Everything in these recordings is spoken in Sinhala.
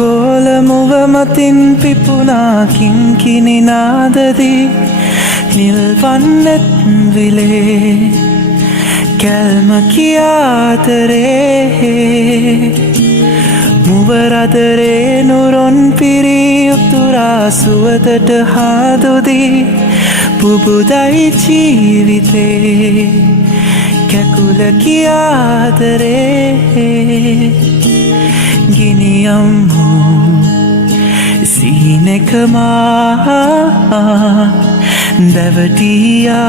කෝල මුව මතින් පිපුණා කිංකිණි නාදදී නිල්වන්නෙත් විලේ කැල්ම කියාතරේ මුව රදරේ නුරොන් පිරී උතුරා සුවදට හාදුදී පුබුදයි ජීවිතේ කැකුල කියාතරේ ගිනියම්මු සීනෙකමා දැවටියා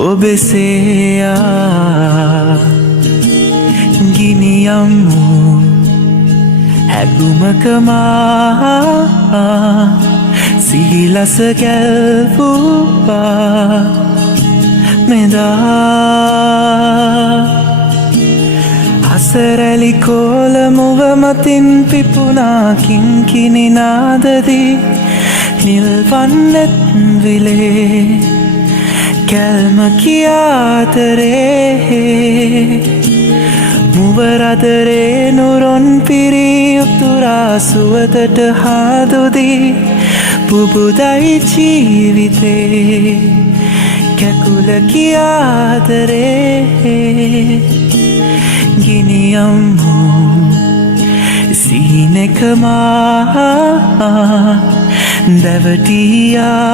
ඔබෙසේයා ගිනියම්මු හැගුමකමා සිහිලස ගැල්පුවා මෙදා හසරැලි කෝල මුව මතින් පිපුණා කිංකිණි නාදදී නිල්වන්නෙත් විලේ කැල්ම කියාතරේ මුව රදරේ නුරොන් පිරී උතුරා සුවදට හාදුදී පුබුදයි ජීවිතේ කැකුල කියාතරේ ගිනියම්මු සීනෙකමා දැවටියා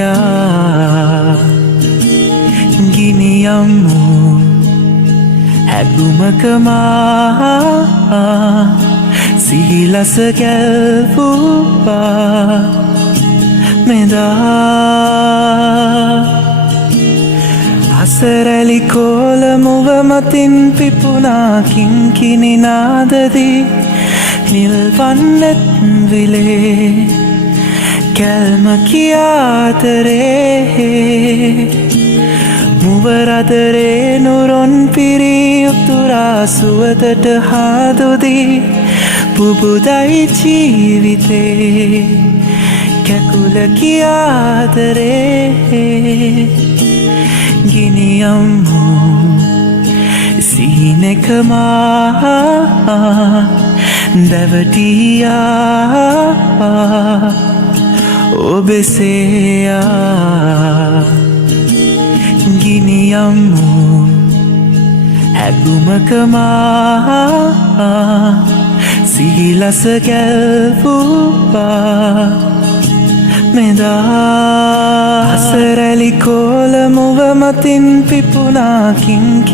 ඔබෙසේයා ගිනියම්මු හැගුමකමා සිහිලස ගැල්පුවා මෙදා හසරැලි කෝල මුව මතින් පිපුණා කිංකිණි නාදදී නිල්වන්නෙත් විලේ කැල්ම කියාතරේ මුව රදරේ නුරොන් පිරී උතුරා සුවදට හාදුදී පුබුදයි ජීවිතේ කැකුල කියාතරේ ගිනියම්මු සීනෙකමා දැවටියා ඔබෙසේයා ගිනියම්මු හැගුමකමා සිහිලස ගැල්පුවා මෙදා හසරැලි කෝල මුව මතින් පිපුණා කිංකිණි